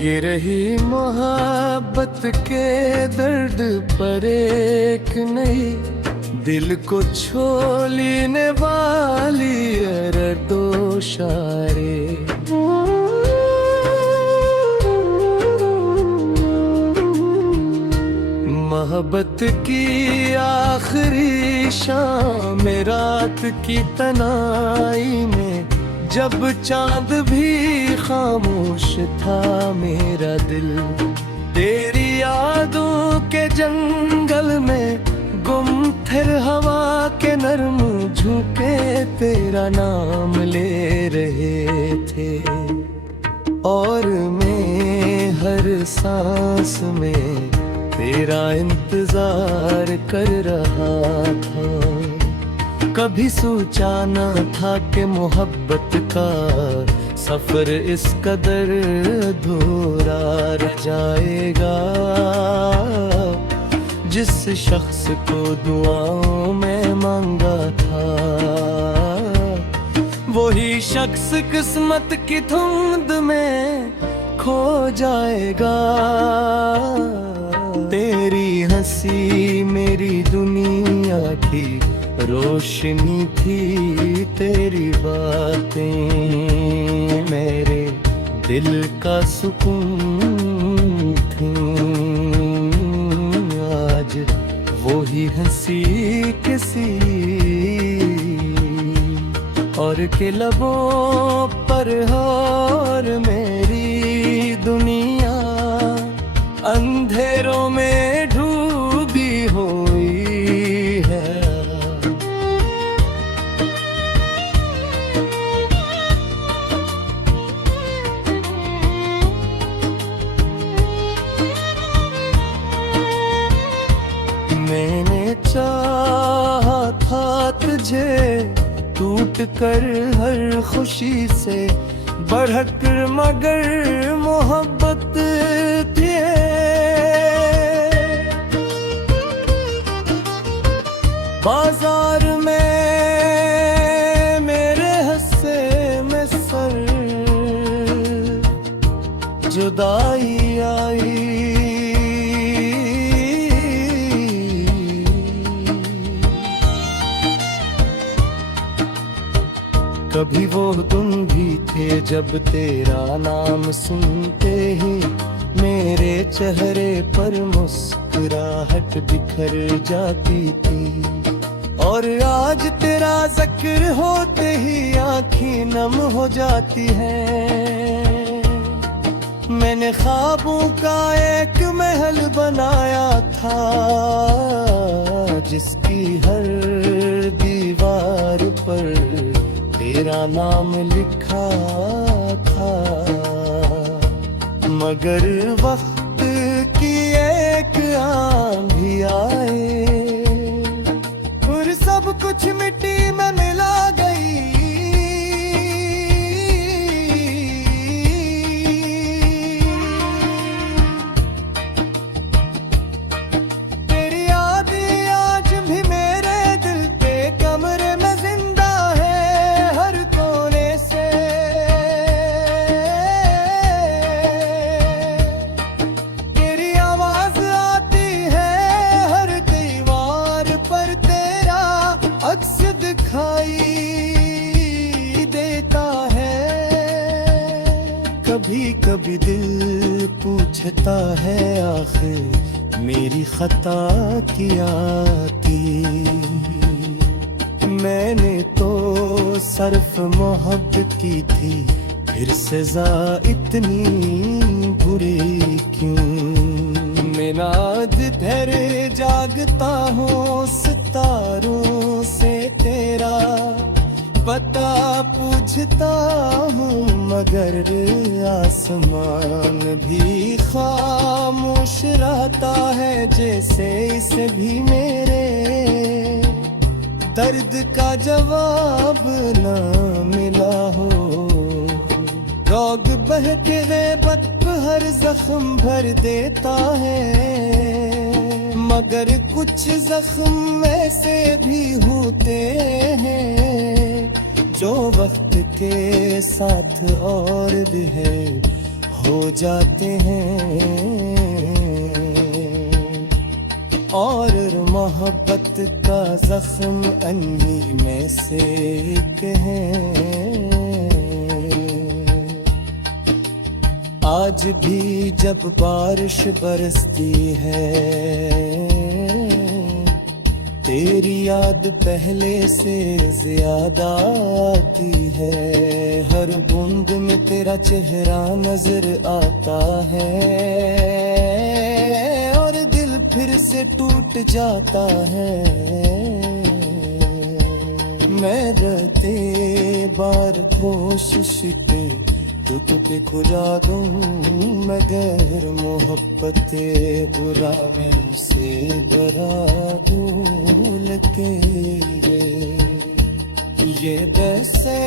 ये रही मोहब्बत के दर्द पर एक नई दिल को छू लेने वाली दोशारे। मोहब्बत की आखिरी शाम रात की तनाई में, जब चांद भी खामोश था मेरा दिल, तेरी यादों के जंगल में गुम फिर हवा के नरम झुके तेरा नाम ले रहे थे। और मैं हर सांस में तेरा इंतजार कर रहा था। कभी सोचा न था कि मोहब्बत का सफर इस कदर अधूरा रह जाएगा। जिस शख्स को दुआओं में मांगा था, वही शख्स किस्मत की धुंध में खो जाएगा। तेरी हंसी मेरी दुनिया की रोशनी थी, तेरी बातें मेरे दिल का सुकून थी। आज वही हंसी किसी और के लबों पर हो, और मेरी दुनिया अंधेरों में डूबी हुई है। मैंने चाहा था तुझे टूट कर हर खुशी से बढ़कर, मगर मोहब्बत थी बाजार में मेरे हंसे में सर जुदाई आई। कभी वो तुम भी थे जब तेरा नाम सुनते ही मेरे चेहरे पर मुस्कुराहट बिखर जाती थी। और आज तेरा जिक्र होते ही आँखें नम हो जाती हैं। मैंने ख्वाबों का एक महल बनाया था, जिसकी हर दीवार पर तेरा नाम लिखा था। मगर वक्त की एक आंधी आए और सब कुछ मिट्टी में मिला गई। तेरी यादें आज भी मेरे दिल के कमरे में जिंदा है, हर कोने से। तेरी आवाज आती है हर दीवार पर, तेरा अक्स दिखाई देता है। कभी कभी दिल पूछता है आखिर मेरी खता क्या थी। मैंने तो सिर्फ मोहब्बत की थी, फिर सजा इतनी बुरी क्यों। मैं आज धैर्य जागता हूँ सितारों से, तेरा पता पूछता हूँ, मगर आसमान भी खामोश रहता है। जैसे इसे भी मेरे दर्द का जवाब न मिला हो। रोग बहके वक्त हर जख्म भर देता है, मगर कुछ जख्म ऐसे भी होते हैं जो वक्त के साथ और भी है हो जाते हैं, और मोहब्बत का जख्म अन्ही में से एक है। आज भी जब बारिश बरसती है, तेरी याद पहले से ज्यादा आती है। हर बूंद में तेरा चेहरा नजर आता है, और दिल फिर से टूट जाता है। मैं रहते बार कोशिश की तुझ पे खुजा दूं, मगर मोहब्बते बुरा में से डरा भूल के। ये वैसे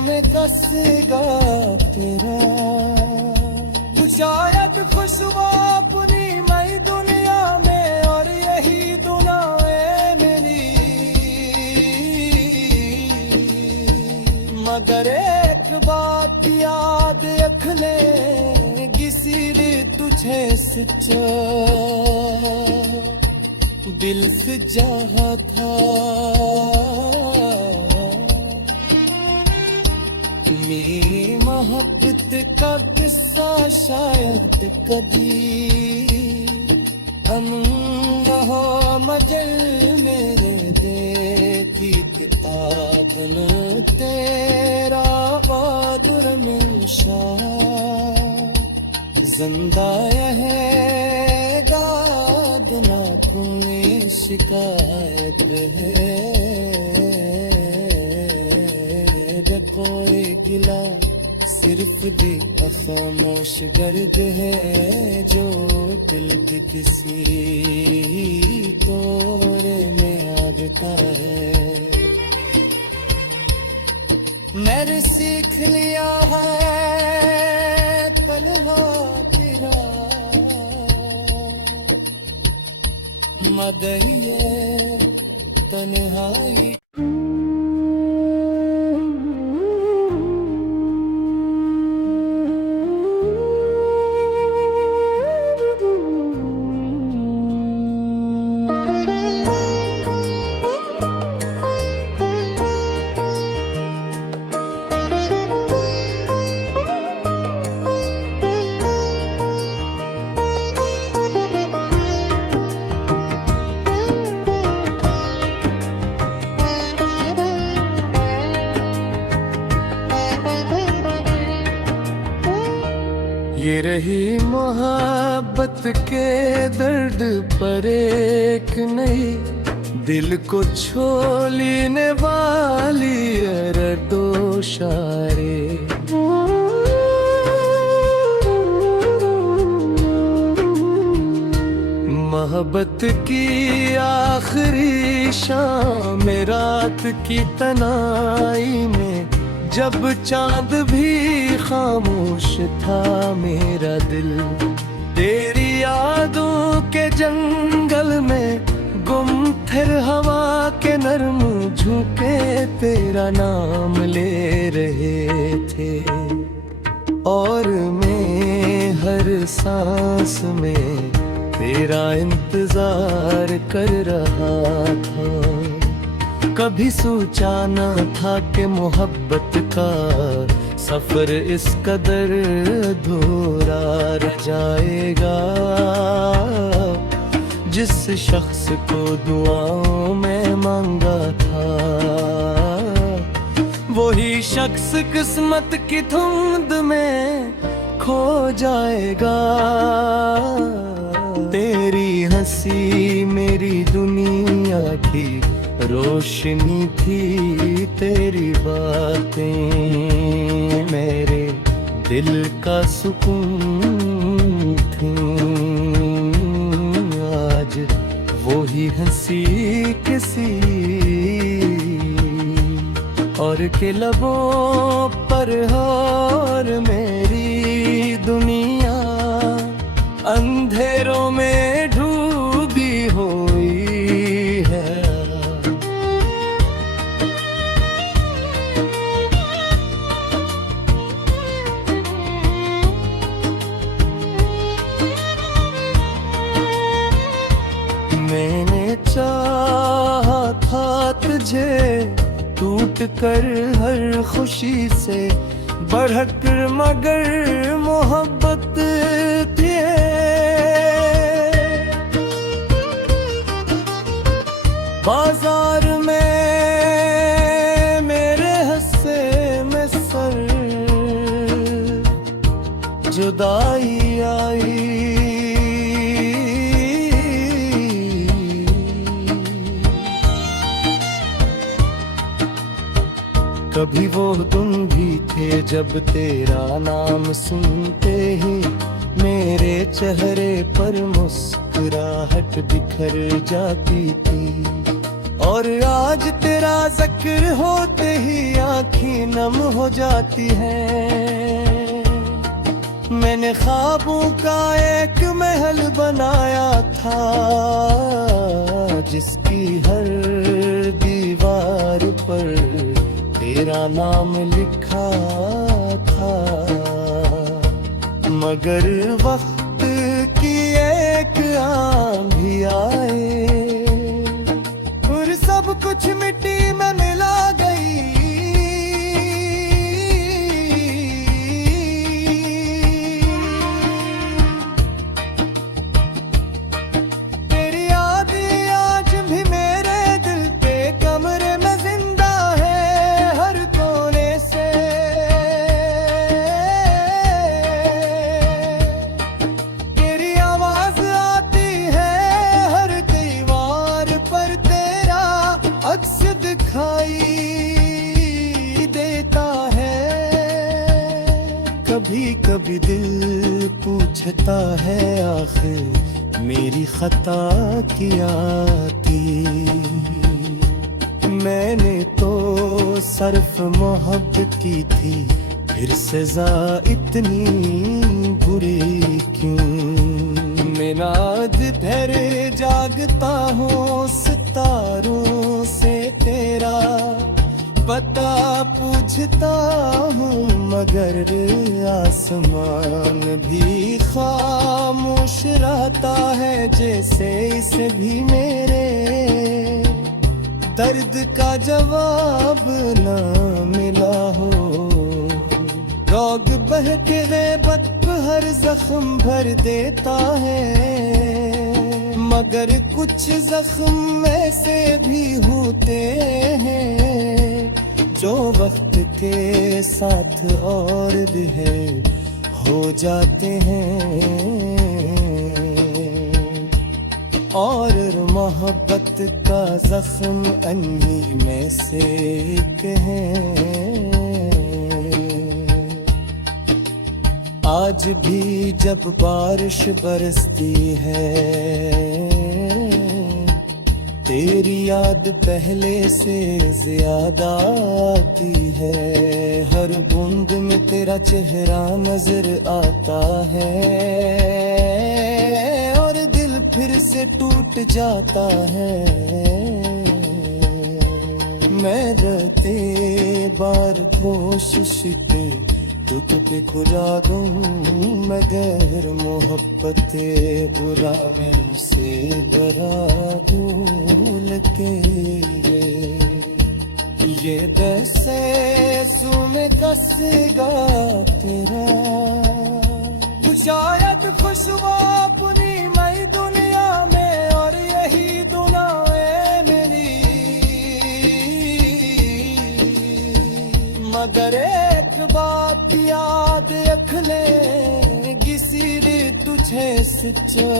में कसगा तेरा, तू शायद खुशबू अपनी मई दुनिया में, और यही दुनिया मेरी। मगर एक बात याद रख ले, किसी तुझे सच्चा दिल से चाहा था। मेरी मोहब्बत का किस्सा शायद कभी अनूठा हो, मजल मेरे देखी किताब न तेरा बहादुर हमेशा जिंदा है। दाद ना कोई शिकायत है, कोई गिला सिर्फ दिल खामोश दर्द है, जो दिल के किसी तोड़े में आता है। मैंने सीख लिया है तन्हा तेरा, मदहिए तन्हाई। ये रही मोहब्बत के दर्द पर एक नई, दिल को छोलीने वाली दो शारे। मोहब्बत की आखिरी शाम रात की तनाई में, जब चांद भी खामोश था मेरा दिल, तेरी यादों के जंगल में गुम फिर हवा के नरम झुके तेरा नाम ले रहे थे। और मैं हर सांस में तेरा इंतजार कर रहा था। कभी सोचा न था कि मोहब्बत का सफर इस कदर अधूरा रह जाएगा। जिस शख्स को दुआओं में मांगा था, वही शख्स किस्मत की धुंध में खो जाएगा। तेरी हंसी मेरी दुनिया की रोशनी थी, तेरी बातें मेरे दिल का सुकून थी। आज वही हंसी किसी और के लबों पर हो, और मेरी दुनिया अंधेरों में डूबी हुई है। टूट कर हर खुशी से बढ़क मगर मोहब्बत थी। बाजार में मेरे हंसे में सर जुदाई आई। कभी वो तुम भी थे जब तेरा नाम सुनते ही मेरे चेहरे पर मुस्कुराहट बिखर जाती थी। और आज तेरा जिक्र होते ही आँखें नम हो जाती हैं। मैंने ख्वाबों का एक महल बनाया था जिसकी हर दीवार पर तेरा नाम लिखा था। मगर वक्त की एक आंधी आए और सब कुछ मिट्टी में मिला गई। तेरी यादें आज भी मेरे दिल पे कमरे में जिंदा है हर कोने से। तेरी आवाज आती है हर दीवार पर, तेरा अक्स दिखाई देता है। कभी कभी दिल पूछता है आखिर मेरी खता क्या थी। मैंने तो सिर्फ मोहब्बत की थी, फिर सजा इतनी बुरी क्यों। मैं नाद भर जागता हूँ सितारों से तेरा पता पूछता हूँ, मगर आसमान भी खामोश रहता है जैसे इसे भी मेरे दर्द का जवाब ना मिला हो। रोग बह के गैबत हर जख्म भर देता है, मगर कुछ जख्म ऐसे भी होते हैं जो वक्त के साथ और भी है हो जाते हैं। और मोहब्बत का जख्म अन्ही में से एक है। आज भी जब बारिश बरसती है तेरी याद पहले से ज्यादा आती है। हर बूंद में तेरा चेहरा नजर आता है और दिल फिर से टूट जाता है। मैं रहते बार कोशिश पे तुझ पे खुदा दूं, मगर मोहब्बत बुरा मेरे से डरा भूल के। ये दसे सू में कसेगा तेरा शायद खुशबू अपनी मई दुनिया में, और यही दुआएं मेरी। मगर एक बात याद रख ले किसी तुझे सच्चा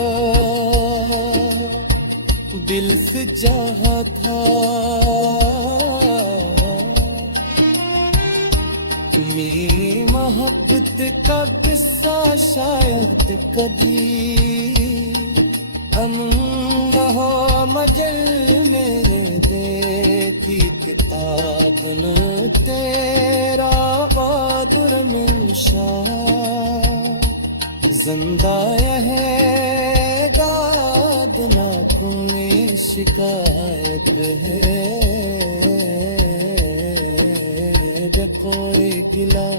दिल से चाहा था। ये मोहब्बत का किस्सा शायद कभी हम न हो, मगर मेरे देखी किताब न तेरा बहादुर मिलशा जिंदा है दाद ना कोई शिकायत है। कोई गिला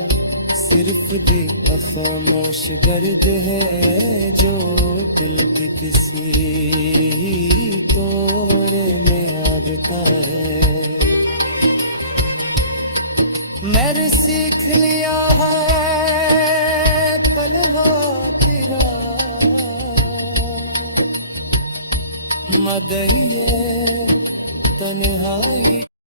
सिर्फ दिल खामोश दर्द है जो दिल की किसी तोड़े में आता है। खैर सीख लिया है तन्हा तेरा मदइये तन्हाई